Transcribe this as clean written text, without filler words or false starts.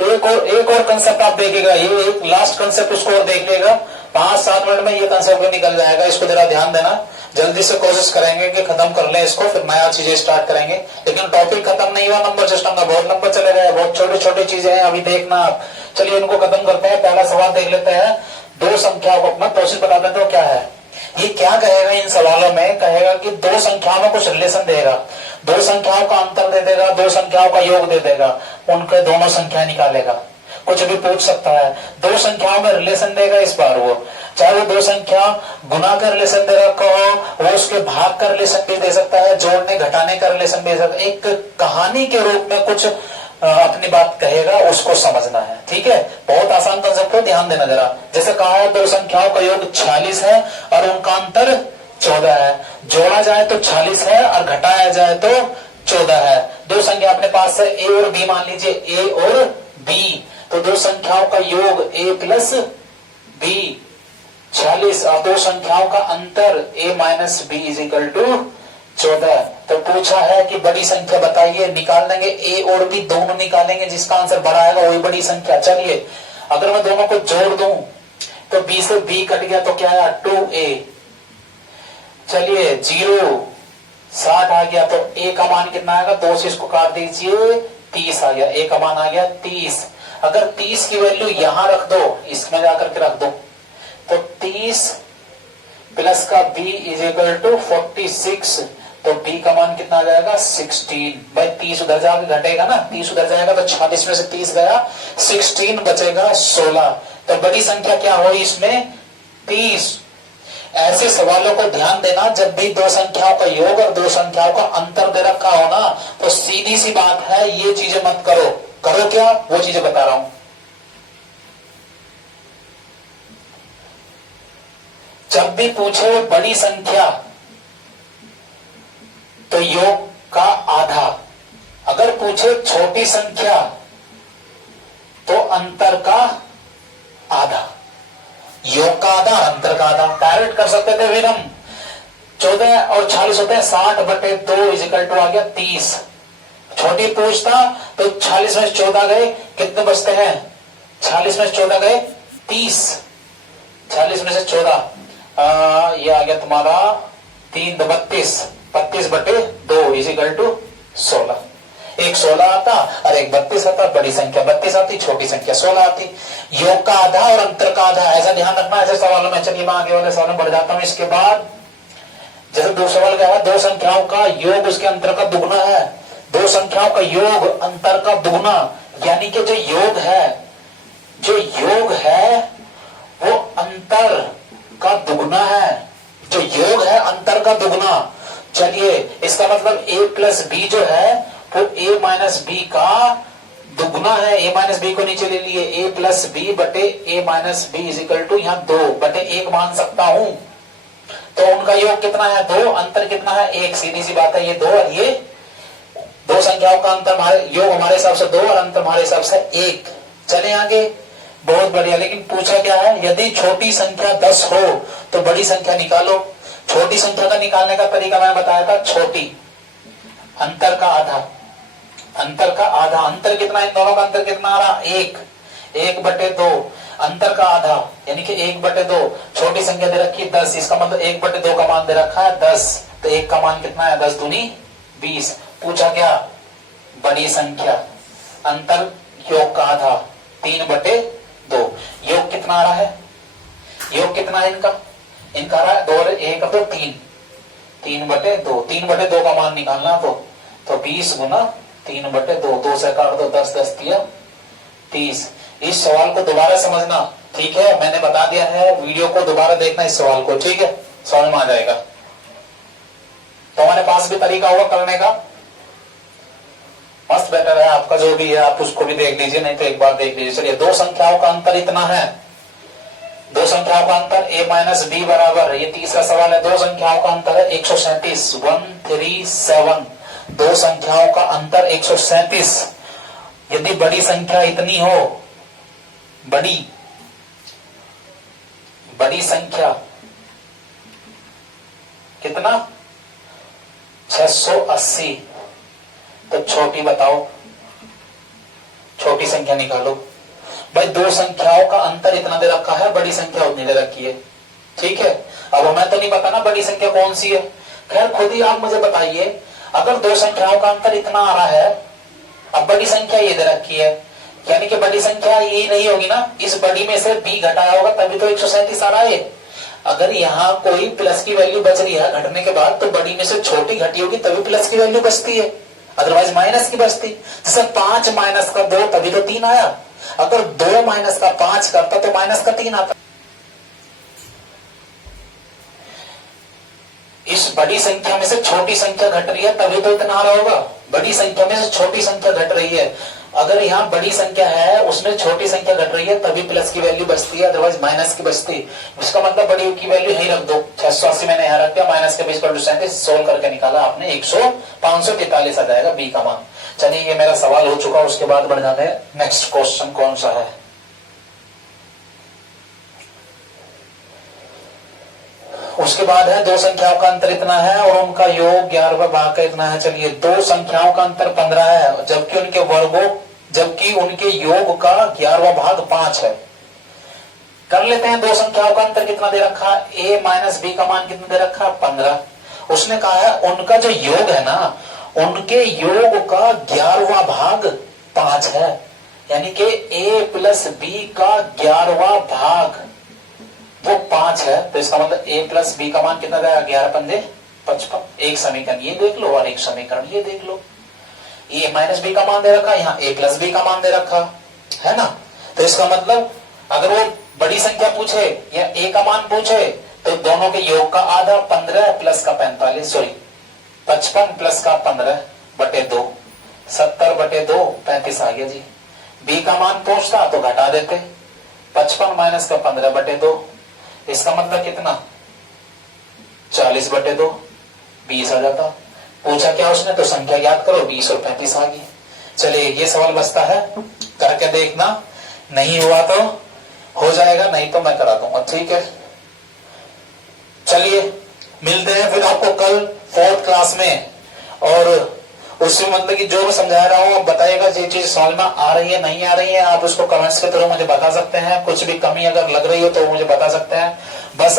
एक और कंसेप्ट आप देखिएगा, ये एक लास्ट कंसेप्ट उसको और देख लेगा, 5-7 मिनट में ये कंसेप्ट निकल जाएगा। इसको जरा ध्यान देना, जल्दी से कोशिश करेंगे कि खत्म कर लें इसको, फिर नया चीजें स्टार्ट करेंगे। लेकिन टॉपिक खत्म नहीं हुआ नंबर सिस्टम का, बहुत लंबा चले गए, बहुत छोटी छोटी चीजें हैं अभी देखना आप। चलिए इनको खत्म करते हैं। पहला सवाल देख लेते हैं, दो संख्याओं को, अपना प्रोसेस बता देते हो क्या है ये। क्या कहेगा इन सवालों में, कहेगा कि दो संख्याओं में कुछ रिलेशन देगा, दो संख्याओं का अंतर दे देगा, दो संख्याओं का योग दे देगा, उनके दोनों संख्या निकालेगा। कुछ भी पूछ सकता है, दो संख्याओं में रिलेशन देगा इस बार वो, चाहे वो दो संख्या गुना का रिलेशन दे रखा हो, वो उसके भाग का रिलेशन भी दे सकता है, जोड़ने घटाने का रिलेशन भी दे सकता है। एक कहानी के रूप में कुछ अपनी बात कहेगा, उसको समझना है, ठीक है। बहुत आसान कंसेप्ट है, ध्यान देना जरा। जैसे कहा है दो संख्याओं का योग 46 है और उनका अंतर 14 है, जोड़ा जाए तो 46 है और घटाया जाए तो 14 है। दो संख्या अपने पास है ए और बी, मान लीजिए ए और बी, तो दो संख्याओं का योग a प्लस बी 46 और दो संख्याओं का अंतर a minus b is equal to 14। तो पूछा है कि बड़ी संख्या बताइए, निकाल देंगे a और b दोनों निकालेंगे, जिसका आंसर बड़ा आएगा वही बड़ी संख्या। चलिए अगर मैं दोनों को जोड़ दूं तो b से b कट गया तो क्या आया 2a। चलिए 0 60 आ गया तो a का मान कितना आएगा, 2 से इसको काट दीजिए 30 आ गया, a का मान आ गया 30। अगर 30 की वैल्यू यहां रख दो, इसमें जाकर के रख दो, तो 30 प्लस का b इज इक्वल टू 46, तो b का मान कितना आ जाएगा 16। भाई 30 उधर जाकर घटेगा ना, 30 उधर जाएगा तो 46 में से 30 गया, 16 बचेगा 16। तो बड़ी संख्या क्या हुई इसमें 30। ऐसे सवालों को ध्यान देना, जब भी दो संख्याओं का योग और दो संख्याओं का अंतर दे रखा हो ना, तो सीधी सी बात है ये चीजें मत करो। करो क्या, वो चीजें बता रहा हूं। जब भी पूछे बड़ी संख्या तो योग का आधा, अगर पूछे छोटी संख्या तो अंतर का आधा, योग का आधा अंतर का आधा। डायरेक्ट कर सकते थे फिर हम, 14 और 46 होते हैं 60/2 इज इक्वल टू आ गया 30। छोटी पूछता तो 46 में 14 गए, कितने बचते हैं 46 में 14 गए 30, 40 में से 14 ये आ गया तुम्हारा 3 2 32, 32/2 इज इक्वल टू 16। एक 16 आता और एक 32 आता, बड़ी संख्या 32 आती, छोटी संख्या 16 आती। योग का आधा और अंतर का आधा, ऐसा ध्यान रखना ऐसे सवालों में। चलिए मैं आगे वाले सवाल में बढ़ जाता हूं। इसके बाद जैसे दो सवाल क्या है, दो संख्याओं का योग उसके अंतर का दुगना है, दो संख्याओं का योग अंतर का दुगना, यानी कि जो योग है वो अंतर का दुगना है, जो योग है अंतर का दुगना। चलिए इसका मतलब a प्लस बी जो है वो a माइनस बी का दुगना है। a माइनस बी को नीचे ले लिए, a प्लस बी बटे a minus b is equal to यहाँ 2/1 मान सकता हूं। तो उनका योग कितना है 2, अंतर कितना है 1। सीधी सी बात है, ये 2 और ये दो संख्याओं का अंतर हमारे योग हमारे हिसाब से 2 और अंतर हमारे हिसाब से 1। चले आगे, बहुत बढ़िया। लेकिन पूछा क्या है, यदि छोटी संख्या 10 हो तो बड़ी संख्या निकालो। छोटी संख्या का निकालने का तरीका मैं बताया था, छोटी अंतर का आधा, अंतर का आधा, अंतर कितना, इन दोनों का अंतर कितना आ रहा 1/2, अंतर का आधा यानी कि 1/2। छोटी संख्या दे रखी है 10, इसका मतलब 1/2 का मान दे रखा है 10, तो 1 का मान कितना है 10 दूनी 20। पूछा क्या, बड़ी संख्या अंतर योग का आधा 3/2, योग कितना आ रहा है, योग कितना है इनका आ रहा है 2 और 1 तो 3, 3/2, 3/2 का मान निकालना तो 20 गुना 3/2, 2 से काट दो 10 10 दिया 30। इस सवाल को दोबारा समझना, ठीक है, मैंने बता दिया है, वीडियो को दोबारा देखना इस सवाल को, ठीक है, समझ में आ जाएगा। तो हमारे पास भी तरीका होगा करने का, मस्त बेटर है आपका जो भी है, आप उसको भी देख लीजिए, नहीं तो एक बार देख लीजिए। चलिए दो संख्याओं का अंतर इतना है, दो संख्याओं का अंतर a माइनस बी बराबर, ये तीसरा सवाल है, दो संख्याओं का अंतर है 137, 137, दो संख्याओं का अंतर 137। यदि बड़ी संख्या इतनी हो, बड़ी संख्या कितना 680, तो छोटी बताओ, छोटी संख्या निकालो। भाई दो संख्याओं का अंतर इतना दे रखा है, बड़ी संख्या उतनी दे रखी है, ठीक है। अब हमें तो नहीं पता ना बड़ी संख्या कौन सी है, खैर खुद ही आप मुझे बताइए, अगर दो संख्याओं का अंतर इतना आ रहा है, अब बड़ी संख्या ये दे रखी है, यानी कि बड़ी संख्या ये नहीं होगी ना, इस बड़ी में से b घटाया होगा तभी तो 137 आ रहा है। अगर यहाँ कोई प्लस की वैल्यू बच रही है घटने के बाद, तो बड़ी में से छोटी घटी होगी तभी प्लस की वैल्यू बचती है, अदरवाइज माइनस की बचती। जैसे 5 माइनस का 2 तभी तो 3 आया, अगर 2 माइनस का 5 करता तो माइनस का 3 आता। इस बड़ी संख्या में से छोटी संख्या घट रही है तभी तो इतना आ रहा होगा, बड़ी संख्या में से छोटी संख्या घट रही है, अगर यहाँ बड़ी संख्या है उसमें छोटी संख्या घट रही है तभी प्लस की वैल्यू बचती है, अदरवाइज माइनस की बचती। इसका मतलब बड़ी की वैल्यू यही रख दो, 680 मैंने यहाँ रख दिया, माइनस के 20 सोल्व करके निकाला आपने 543 आ जाएगा बी का मान। चलिए ये मेरा सवाल हो चुका, उसके बाद बढ़ जाते हैं नेक्स्ट क्वेश्चन कौन सा है। उसके बाद है दो संख्याओं का अंतर इतना है और उनका योग 11वां भाग का इतना है। चलिए दो संख्याओं का अंतर 15 है, जबकि उनके योग का 11वां भाग 5 है। कर लेते हैं, दो संख्याओं का अंतर कितना दे रखा, a माइनस बी का मान कितना दे रखा 15। उसने कहा है उनका जो योग है ना, उनके योग का 11वां भाग 5 है, यानी कि a प्लस बी का 11वां भाग वो 5 है, तो इसका मतलब a प्लस बी का मान कितना रहेगा 11 पंजे 55। एक समीकरण ये देख लो और एक समीकरण ये देख लो, a माइनस बी का मान दे रखा, यहाँ a प्लस बी का मान दे रखा है ना। तो इसका मतलब अगर वो बड़ी संख्या पूछे या a का मान पूछे तो दोनों के योग का आधा 15 प्लस का 55 प्लस का 15 बटे 2 70 बटे 2 35 आ गया जी। b का मान पूछता तो घटा देते, 55 माइनस का 15 बटे 2, इसका मतलब कितना 40 बटे 2 20 आ जाता। पूछा क्या उसने, तो संख्या याद करो 20 और 35 आ गई। चलिए ये सवाल बचता है, करके देखना, नहीं हुआ तो हो जाएगा, नहीं तो मैं करा दूंगा, ठीक है। चलिए मिलते हैं फिर आपको कल 4th क्लास में, और उसमें मतलब कि जो मैं समझा रहा हूँ बताइएगा, ये चीज समझ में आ रही है नहीं आ रही है, आप उसको कमेंट्स के थ्रू मुझे बता सकते हैं, कुछ भी कमी अगर लग रही हो तो मुझे बता सकते हैं। बस